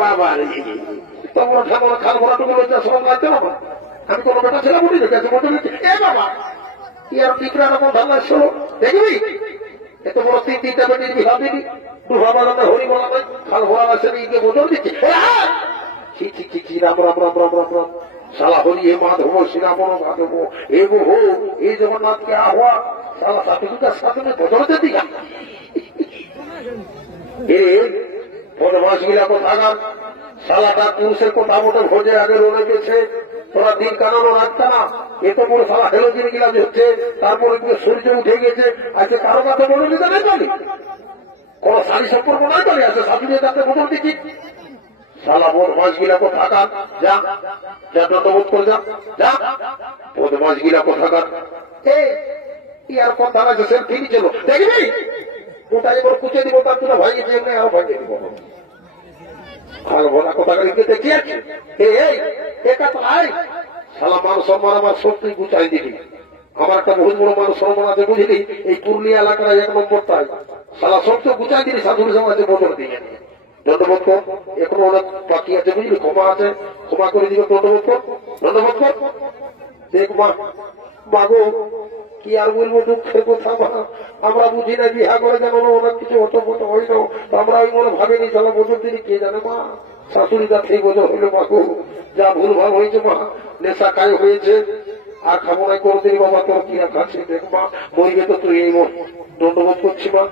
বাবা রে তোমার খাল ভরা টুকু শ্রম লাগছে না আমি কোনো বেটা ছেলে বলি দেখেছি মতো এ বাবা ইয়ার টিকরা রকম ঢাল আসলো দেখবি এত বড় তিনটা বেটির বিহার দিবি দুহা বাগানে হরি বলা খাল ভরা আসে ইকে বোঝল দিচ্ছে রাম রাম রাম রাম রাম রাম সালা হরি হে মাধব শ্রীরাম মাধব এ গো হো এই জগন্নাথকে আহ্বা সালা সাথে সাথে বদল দিতি এ বদমাস গিলা কোথাকার সালাটা পুরুষের কথা মতো ভোজে আগে রোনে গেছে তোরা দিন কানানো রাখতা না এত বড় সালা হেলোজিন গিলা হচ্ছে তারপরে সূর্য উঠে গেছে আজকে কারো কাছে বলে দিতে নাই চলে কোন শাড়ি সম্পর্ক নাই চলে আছে শাশুড়ির কাছে বদল দিচ্ছি সালা বদমাস গিলা কোথাকার যা যা দণ্ডবোধ করে যা বদমাস গিলা কোথাকার আর কথা আছে সে ঠিকই ছিল দেখবি ওটা এবার কুচে দিব তার তোরা ভাই গেছে এমনি আরো ভাইকে দিব ভালো ভোলা কোথাকার দেখি আছে একা তো আয় সালা মান সম্মান আমার সত্যি গুচাই দিবি আমার একটা বহুত বড় মানুষ সম্মান আছে বুঝলি এই পুরুলিয়া এলাকার 1 নম্বর তাই সালা সব তো গুচাই দিলি সাধুর সমাজে বদল দিয়ে দণ্ডবোধ কর এখনো অনেক বাকি আছে বুঝলি ক্ষমা আছে ক্ষমা করে দিবে দণ্ডবোধ কর দেখ মাগো কি আর বলবো দুঃখের কথা আমরা বুঝি না বিহা করে যেন অনেক কিছু হতো ফটো হইল আমরা ওই মনে ভাবিনি চলো বছর দিনই কে জানে মা শাশুড়িটা সেই বছর হইল মাগো যা ভুল ভাব হয়েছে মা নেশা খাই হয়েছে আর খাবো নাই কোনদিন বাবা তোর কি আর খাচ্ছি দেখ মা মরিবে তো তুই এই দণ্ডবোধ করছি মা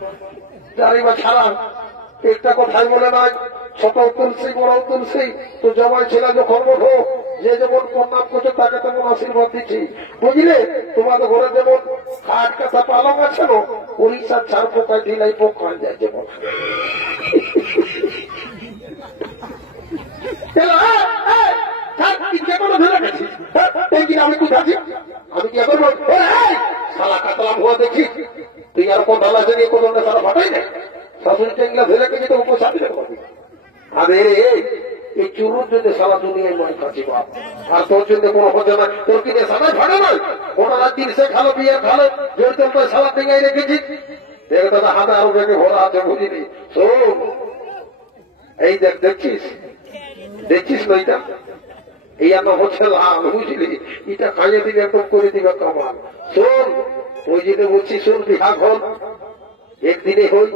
জানি বা ছাড়া একটা কথাই বলে নাই ছোট তুলসী বড় তুলসী তো জমাই ছেলে যখন ওঠো যে যেমন প্রণাম করছে তাকে তেমন আশীর্বাদ দিচ্ছি বুঝলে তোমাদের ঘরে যেমন খাট কাঁথা পালং আছে না উড়িষ্যার ছাড় পোকায় ঢিলাই পোক খাওয়া যায় যেমন আমি কোথাছি আমি কি এখন সালা কাতলাম হওয়া দেখি তুই আর কোন ঢালা নিয়ে কোন সারা ফাটাই না শাশুড়ি টেঙ্গলা ফেলে কেজি তো উপসাপি পারবি আরে এই চুরুর জন্য সারা দুনিয়ায় নয় খাচ্ছি বাপ আর তোর জন্য কোনো হতে না তোর কিনে সাদাই ফাটা নয় ওটা রাত দিন সে খালো বিয়ে খালো জড়িত সালা টেঙ্গাই রেখেছি দেখে দাদা হাতে আরো বেগে ভরা আছে বুঝিনি শোন এই দেখছিস না এটা এই এত হচ্ছে লাভ বুঝলি এটা খাইয়ে দিবে একদম করে দিবে কামাল শোন ওই জন্য বলছি শোন বিহা ঘর একদিনে হই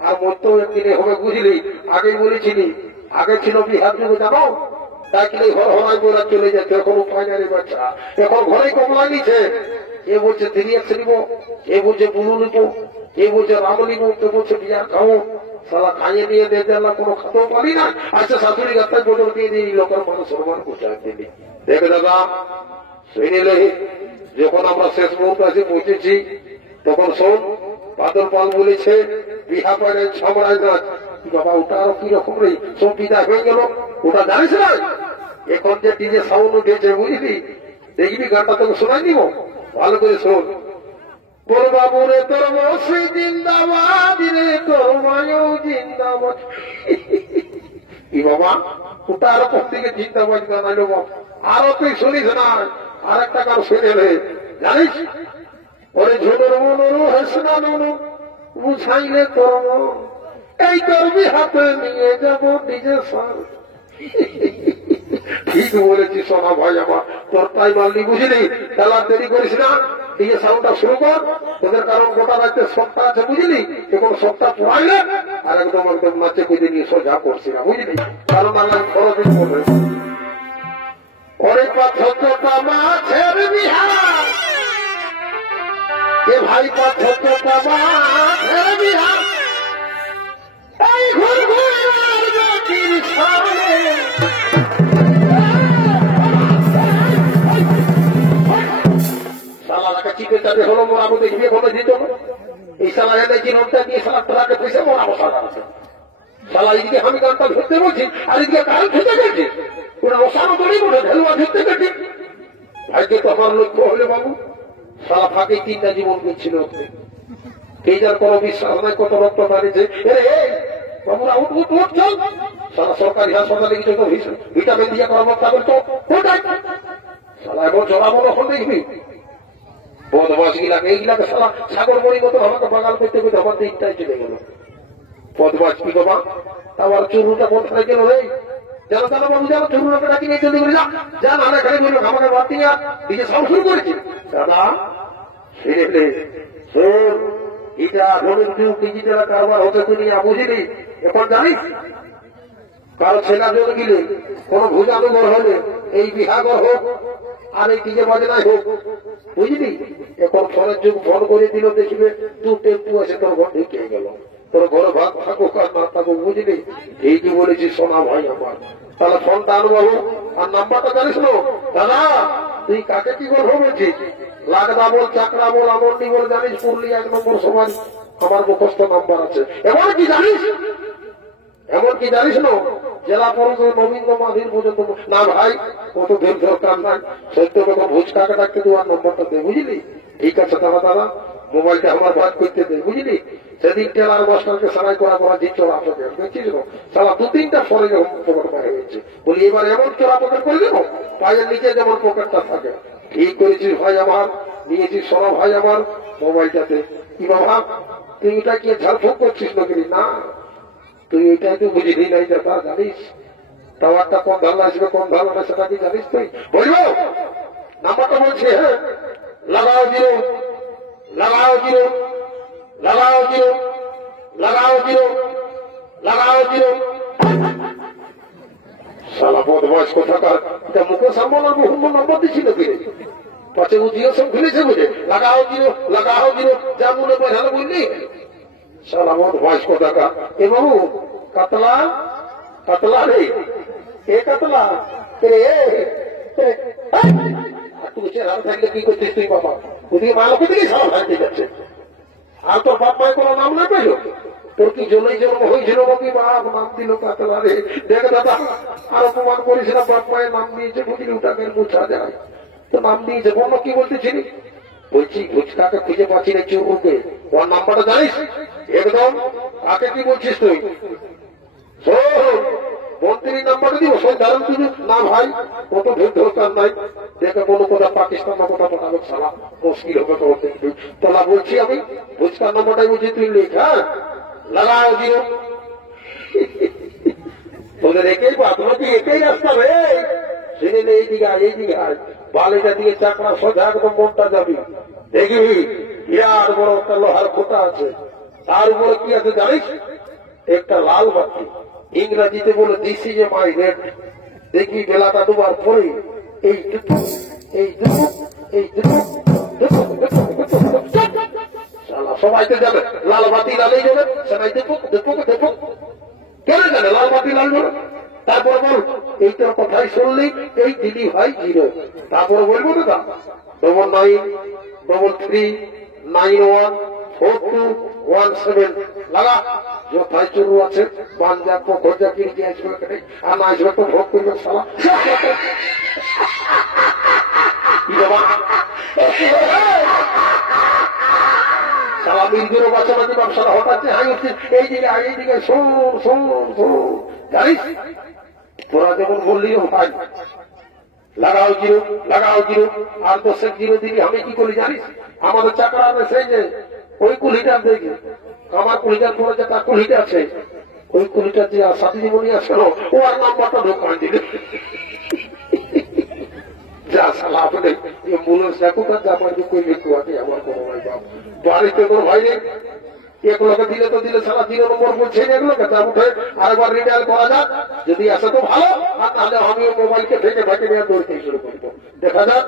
আর মরতেও একদিনে হবে বুঝলি আগেই বলেছিলি আগে ছিল বিহার যুগে জানো ডাকলে ঘর হরাই বোরা চলে যেত এখন উপায় নাই বাচ্চা এখন ঘরেই কমলা নিচ্ছে এ বলছে দিরিয়াক্স নিব এ বলছে বুলু নিব এ বলছে রাম নিব কে বলছে বিয়ার খাও সালা খাইয়ে নিয়ে দেখে আল্লাহ কোনো খাতেও পারি না আচ্ছা শাশুড়ি গাছটায় বদল দিয়ে দিই লোকের মানুষ সম্মান করতে দিলি দেখে দাদা শুনিলে যখন আমরা শেষ মুহূর্তে এসে পৌঁছেছি তখন শোন বাদল পাল বলেছে বিহা পায় ছামড়ায় গাছ বাবা ওটা আরো কিরকম রে সব বিদায় হয়ে গেল ওটা জানিস না এখন যে ডিজে সাউন্ড উঠেছে বুঝলি দেখবি গানটা তোকে শোনাই দিব ভালো করে শোন তোর বাবু রে তোর মশি জিন্দাবাদ রে তোর মায়ও জিন্দাবাদ বাবা ওটা আরো প্রত্যেকে জিন্দাবাদ জানাইলো বাবা আরো তুই শুনিস না আর একটা গান শুনে রে জানিস ওরে ঝুনুর মনুরু হেসনা নুনু বুঝাইলে তোর এই করবি হাতে নিয়ে যাব নিজের সার ঠিক বলেছি সোনা ভাই আমার তোর তাই মানলি বুঝলি তাহলে দেরি করিস না নিজের সাউন্ডটা শুরু কর তোদের কারণ গোটা রাজ্যের সপ্তাহ আছে বুঝলি এখন সপ্তাহ পড়াইলে আর একদম নাচে কুঁজে নিয়ে সোজা করছি না বুঝলি কারণ আল্লাহ খরচে করবে ওরে পাথরটা মাছের বিহার এ ভাই পাথরটা মাছের বিহার এই ঘুর ঘুরার গতির সামনে সালাকে চিকেনটাতে হলো মোড়াবো দেখবি এখনো দিত এই সালা দেখি নোটটা দিয়ে সালা ট্রাকে পয়সা মোড়াবো সালা আছে সালা এদিকে আমি গানটা ধরতে বলছি আর এদিকে কাল খেতে গেছে ওরা রসানো তৈরি করে ঢেলুয়া ধরতে গেছে ভাইকে তো আমার লক্ষ্য হলে বাবু সালা ফাঁকে 3টা জীবন করছিল এই যার কোনো বিশ্বাস নাই কত রক্ত দাঁড়িয়েছে বাবুরা উঠ উঠ উঠ চল সারা সরকারি হাসপাতালে কিছু তো ভিটামিন দিয়ে করার মতো তো সালা এখন জড়াবো এখন দেখবি বদমাস গিলাকে এইগুলাকে সালা সাগর মরির মতো আমাকে বাগাল করতে করতে আমার দিকটাই চলে গেল। বদমাস কি বাবা, আবার চুরুটা কোথায় গেল রে? জানো জানো বাবু, জানো চুরুটাকে ডাকি নিয়ে জলদি করে যা না খালি বললো আমাকে বাদ দিয়ে নিজে সব শুরু করেছে। দাদা ফিরে শোন, এটা ধরুন তুই ডিজিটাল কারবার হতে দুনিয়া বুঝলি। এখন জানিস কারো ছেলা জন্য গেলে কোন ভুজানুগর হলে এই বিহাগর হোক আর এই ডিজে বাজনায় হোক, বুঝলি, এখন ফোনের যুগ ফোন করে দিল, দেখবে দু টেম্পু আছে তোর ঘর ঢুকে গেল, তোর ঘরে ভাত থাকুক আর না থাকুক, বুঝলি। এই যে বলেছি সোনা ভাই আমার, তাহলে ফোনটা আনু বাবু আর নাম্বারটা জানিস না। দাদা তুই কাকে কি বল বলছিস? লাগদা বল, চাকরা বল, আমন্ডি বল, জানিস পুরুলিয়া 1 নম্বর সমাজ আমার মুখস্থ নাম্বার আছে। এমনকি জানিস না জেলা পরিষদ নবীন্দ্র মাধির পর্যন্ত না ভাই, কত ভেদ দরকার নাই, সত্য কথা ভোজ কাকে ডাকতে দেওয়ার নম্বরটা দে, বুঝলি। ঠিক আছে দাদা, দাদা মোবাইলটা আমার বাদ করতে দে, বুঝলি। সেদিন টেলার মাস্টারকে সারাই করা দিয়ে চোরা পকেট দেখছিস না, সালা 2-3টা ফলে পকেট বাইরে হয়েছে। বলি এবার এমন চোরা পকেট করে দেবো পায়ের নিচে যেমন পকেটটা থাকে। ঠিক করেছিস ভাই আমার, নিয়েছিস সোনা ভাই আমার মোবাইলটাতে। কি বাবা তুই এটা কি ঝাড়ফুঁক করছিস নাকি? না তুই এটাই তো বুঝলি নাই, তা জানিস টাওয়ারটা কোন ধারণা আসবে কোন ধারণা সেটা কি জানিস? তুই বলবো নাম্বারটা বলছি, হ্যাঁ লাগাও জিরো, লাগাও জিরো, লাগাও জিরো, লাগাও জিরো, লাগাও জিরো। সালা বদমাস কোথাকার, এটা মুখে সামলানোর বহু নম্বর দিচ্ছিল কিনে পাশে জিরো সব খুলেছে বুঝে, লাগাও জিরো, লাগাও জিরো, যা মনে বোঝালো বুঝলি। সালা বদমাস কোথাকার। এ বাবু কাতলা, কাতলা রে, এ কাতলা তুই চেহারা থাকলে কি করছিস তুই বাবা? ওদিকে মালকে দিকে সারা ভাঙতে যাচ্ছে, আর তোর বাপ মায়ের কোনো নাম না পেল? তোর কি জন্যই জন্ম হয়েছিল বাকি বাপ নাম দিল কাতলা রে? দেখ দাদা আর অপমান করিস না, বাপ মায়ের নাম দিয়েছে বুঝলি, ওটাকে বোঝা যায় তো নাম দিয়েছে। বললো কি বলতেছিলি? বলছি ভুচকাকে খুঁজে পাচ্ছি না চোরকে, ওর নাম্বারটা জানিস? একদম কাকে কি বলছিস তুই? মন্ত্রীর নাম্বারটা দিব সাধারণ কিছু না ভাই, কত ভেদ দরকার নাই। দেখে কোনো কথা পাকিস্তান না কোথা পাঠাবে সালা মুশকিল হবে তো দেখবি। তোলা বলছি আমি ভুচকার নাম্বারটাই বলছি তুই লিখ, হ্যাঁ লাগাও দিও। তোদের একেই তোমার কি একেই রাস্তা রে? শুনে এই দিকে এই দিকে বালিটা দিয়ে চাকরা সোজা একদম মনটা যাবি, দেখবি বিরাট বড় একটা লোহার খোঁটা আছে, তার উপরে কি আছে জানিস? একটা লাল বাতি, ইংরেজিতে বলে দিস ইজ মাই রেড। দেখবি বেলাটা দুবার পরে এই দুটো এই দুটো এই দুটো সবাই তো যাবে, লাল বাতি লালেই যাবে, সবাই দেখো দেখো দেখো কেন জানে লাল বাতি লাল যাবে। তারপরে বল এই তোর কথাই শুনলি এই দিদি ভাই জিরো, তারপরে বলবো দাদা 9993914217 লাগা। যথায় চুরু আছে পাঞ্জাব খোঁজা কিনে আসবে আর না আসবে তো ভোগ করবে সালা। কি বাবা সালা মির্গেরও বাচ্চাবাচ্চা ব্যবসাটা হঠাৎ হাই উঠছে এই দিকে এই দিকে শোন শোন শোন, জানিস তোরা যেমন বললি ভাই লাগাও জিরো, লাগাও জিরো, আর 10 জিরো দিবি। আমি কি করি জানিস? আমাদের চাকরা সেই যে ওই কুলিটার দেখে আমার কুলিটার পরে যে তার কুলিটা আছে, ওই কুলিটার যে সাথী জীবনী আছে ও আর নাম্বারটা ঢোকান দিলে যা সালা আপনি অ্যাম্বুলেন্স দেখো তার যা পারবে কই লিখতে আছে আমার কোনো ভাই বাপ বাড়িতে কোনো ভাই নেই। এক লোকে দিলে তো দিলে সারা 0 নম্বর বলছে এগুলোকে, তার উঠে আরেকবার রিটায়ার করা যাক, যদি আসে তো ভালো, আর তাহলে আমিও মোবাইলকে থেকে ফাঁকে নিয়ে দৌড়তে শুরু করবো, দেখা যাক।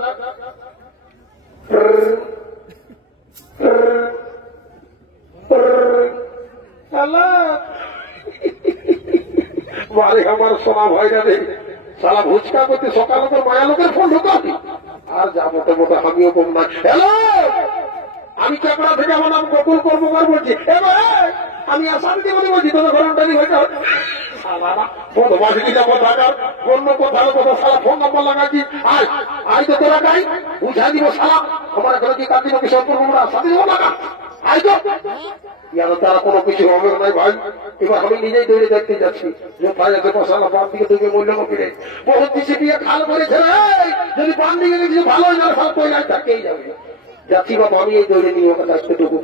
বাড়ি আমার সোনা ভাইরা নেই সালা ভুচকা করতে সকালে তো মায়া লোকের ফোন ঢুকাবি আর যাবো তো মতো আমিও কম না। হ্যালো আমি চাকরা থেকে আমার নাম গোকুল কর্মকার বলছি, এবার আমি আসামকে বলে বলছি তোদের ঘরটাই হয়ে যাবে অন্য কোথাও কোথাও সালা ফোন নম্বর লাগাচ্ছি আজ আজ তো তোরা গাই বুঝা দিব সালা আমার ঘরে কি কাটি নাকি সম্পর্ক সাথে লাগা আজ তো ইয়ার তারা কোনো কিছু হবে নাই ভাই। এবার আমি নিজেই দৌড়ে দেখতে যাচ্ছি যে ভাই আছে মশালা বাম দিকে তুমি মূল্য ফিরে বহুত কিছু দিয়ে খাল করেছে যদি বাম দিকে কিছু ভালো হয়ে যাবে সব পয়লায় থাকেই যাবে। যাচ্ছি বাবা আমি এই দৌড়ে নিয়ে ওকে আসতে ঢুকু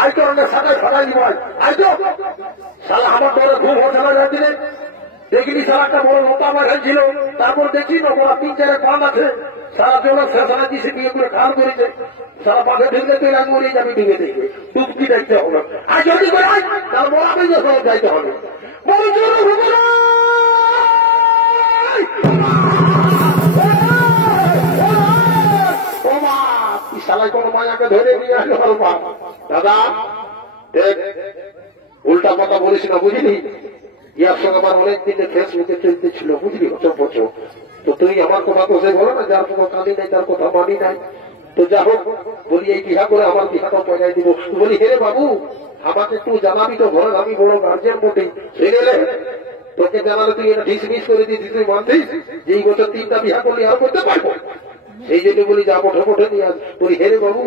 আই তো অনেক সাদাই ফাটাই দিব আই তো সালা আমার দৌড়ে ঘুম হতে না যাচ্ছিলেন দেখিনি সারা একটা বড় মোটা মাঝাই ছিল তারপর দেখি না বড় 3-4 পান আছে সারা জন্য শেষানা দিছে বিয়ে করে খাল করেছে সারা পাশে ঢুকলে তুই রাগ মরিয়ে যাবি ঢুকে দেখবে টুপকি দেখতে হবে আর যদি করে তার বড় আপনি সব যাইতে হবে সালাই কোন মায়াকে ধরে নিয়ে আসলো দাদা দেখ উল্টা কথা বলিস না বুঝলি ইয়ার সঙ্গে আমার অনেকদিন ফেসবুকে চলতে ছিল বুঝলি বছর তো তুমি আমার কথা তো সে বলো না যার কোনো কানি নাই তার কথা মানি নাই তো যা হোক বলি এই বিহা করে আমার বিহাটা পয়সায় দিব বলি হেরে বাবু আমাকে একটু জানাবি তো ঘরে আমি বড় গার্জিয়ান বটে শুনেলে তোকে জানালে তুই এটা ডিসমিস করে দিয়েছিস তুই মানতিস যে এই বছর 3টা বিহা করলে আর করতে পারবো সেই জন্য বলি যা মোটে নিয়ে আস বলি হেরে বাবু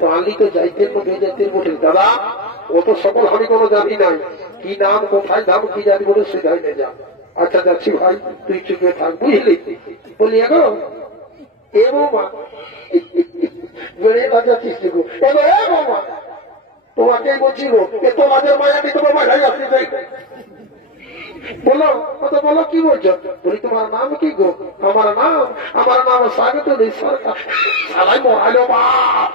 তো আনলি তো যাইতে যাইতে বটে দাদা ও তো সকল আমি কোনো জানি নাই কি নাম কোথায় দাম কি জানি বলে সেটাই নিয়ে যা আচ্ছা যাচ্ছি ভাই তুই চুপে থাক বুঝলি বলি এগো এ বৌমা বেড়ে বাজাচ্ছিস দেখো এগো এ বৌমা তোমাকে বলছি গো এ তোমাদের মায়াটি তোমার মাঝাই আসতে চাই বলো কত বলো কি বলছো বলি তোমার নাম কি গো আমার নাম স্বাগত সরকার সালাই মরালো বাপ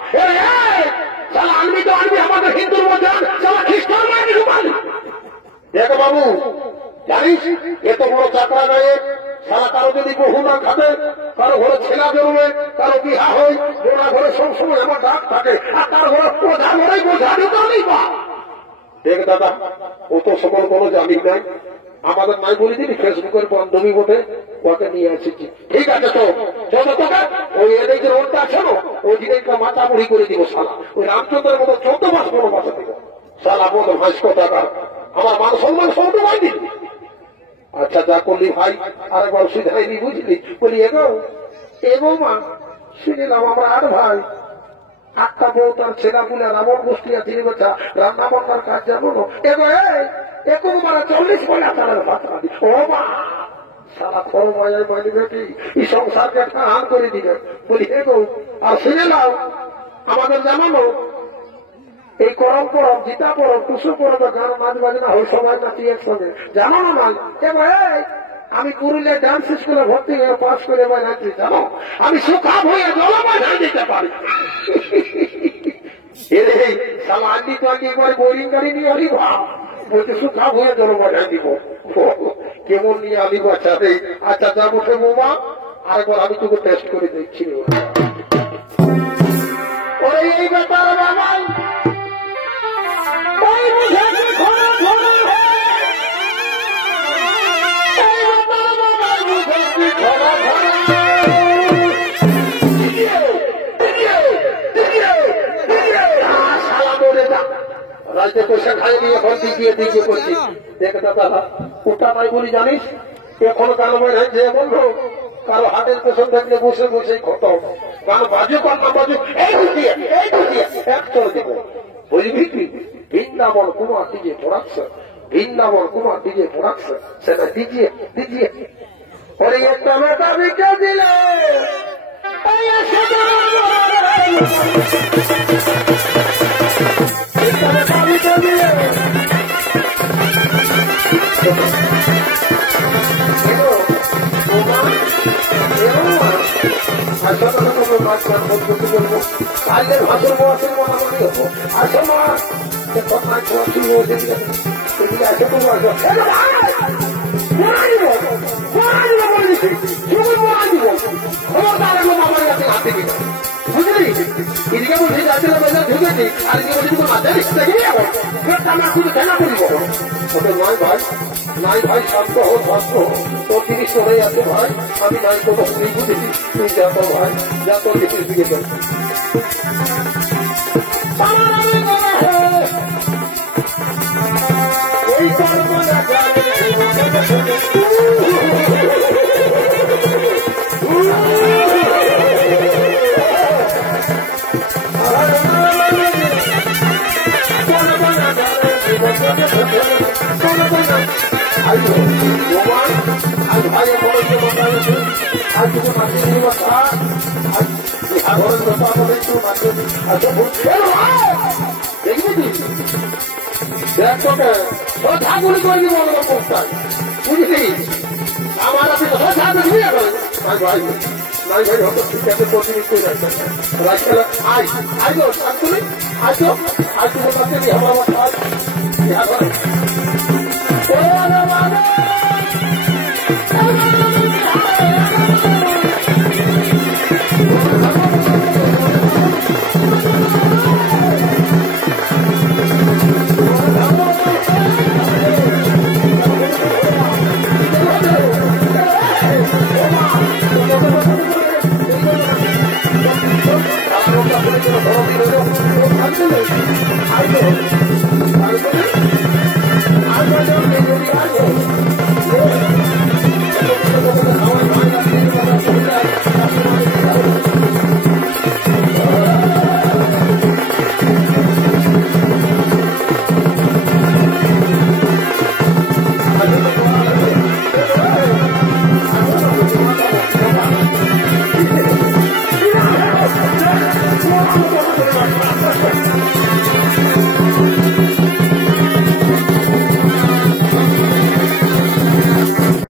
সালা আনবি তো আনবি আমাদের হিন্দুর মধ্যে সালা খ্রিস্টান মানি ঘুমালি দেখো বাবু জানিস এত বড় চাকরা গায়ে সারা কারো যদি বহু না খাবে কারো ঘরে ছেলা জন্মে কারো বিহা হয় ওরা ঘরে সবসময় আমার ডাক থাকে আর তার ঘরে বোঝা ঘরে বোঝা ঢুকাও নেই বা দেখ দাদা ও তো সকল কোনো জানি নাই আমাদের নাই বলে দিবি ফেসবুকের বান্ধবী বটে ওকে নিয়ে এসেছি ঠিক আছে তো যত তোকে ওই এদের যে রোডটা আছে না ওই দিকে মাথা মুড়ি করে দিব সালা ওই রামচন্দ্রের মতো 14 মাস কোনো মাথা দিব সালা বলো হাসি কথা আমার মান সম্মান সব ডুবাই দিবি আচ্ছা যা করলি ভাই আরেকবার সুধাইনি বুঝলি বলি এগো মা শুনিলাম আমরা 8 ভাই 8টা বউ তার ছেলা পুলে রাবণ গোষ্ঠী আর 3 বাচ্চা রান্না বান্নার কাজ জানো না এগো মানে 40 বলে আপনার ভাতা দি ও মা সারা খর মায়াই মানি বেটি এই সংসারকে ঠান করে দিবে বলি এগো আর শুনিলাম আমাদের জানানো এই করম গীতা পরম টুসু পরম গান নাচ বাজনা হয় সবাই নাচি একসঙ্গে জানো না নাই আমি পুরুলিয়া ডান্স স্কুলে ভর্তি হয়ে পাস করে এবার নাচি জানো আমি সুখাব হয়ে জলবায় ধান দিতে পারি সালা আন্টি তো আগে একবার বোরিং গাড়ি নিয়ে আলি ভাব বলছে সুখাব হয়ে জলবায় ধান দিব কেমন নিয়ে আলি বাচ্চাতে আচ্ছা যা বসে বোমা আরেকবার আমি তোকে টেস্ট করে দিচ্ছি ওরে এই ব্যাপার বাবাই রাজ্যে পয়সা খাইনি এখন দিকে করছি দেখ দাদা ওটা নাই বলি জানিস এখন কালো মেয়ে যে বললো কারো হাটের পেছন থাকলে বসে বসে খতম কারো বাজু কর না বাজু এক চলে দেবো বুঝবি কি Brindaban Kumar DJ production Brindaban Kumar DJ production সেটা দিজিয়ে পরে একটা মেটা বিকে দিলে আগের ভাষণ বসে মনামনি হবো আসো মা তোমার তুমি আসো তোমার বুঝলি এদিকে বলছি যাচ্ছিলাম ঢুকেছি আর এদিকে বলছি তোমার মাথায় আমার শুধু খেলা করিব ওদের নয় ভাই শান্ত তোর জিনিস চলে আছে ভাই আমি নাই কোনো তুই বুঝেছি তুই যা তো ভাই যা তোর জিনিস দিকে চল এই I আসি কথা বিহা ঘরের কথা বলে একটু মাঝে দেখবি কি দেখ তোকে ছাগুলি করে দিব আমাদের পোস্টার বুঝলি আমার আপনি ছাগ দেখবি এখন ভাই নাই ভাই হতো ঠিক আছে প্রতিদিন করে রাখলে আই আই গো ছাগুলি আই তো তোমার কাছে আমার বিহা ঘরে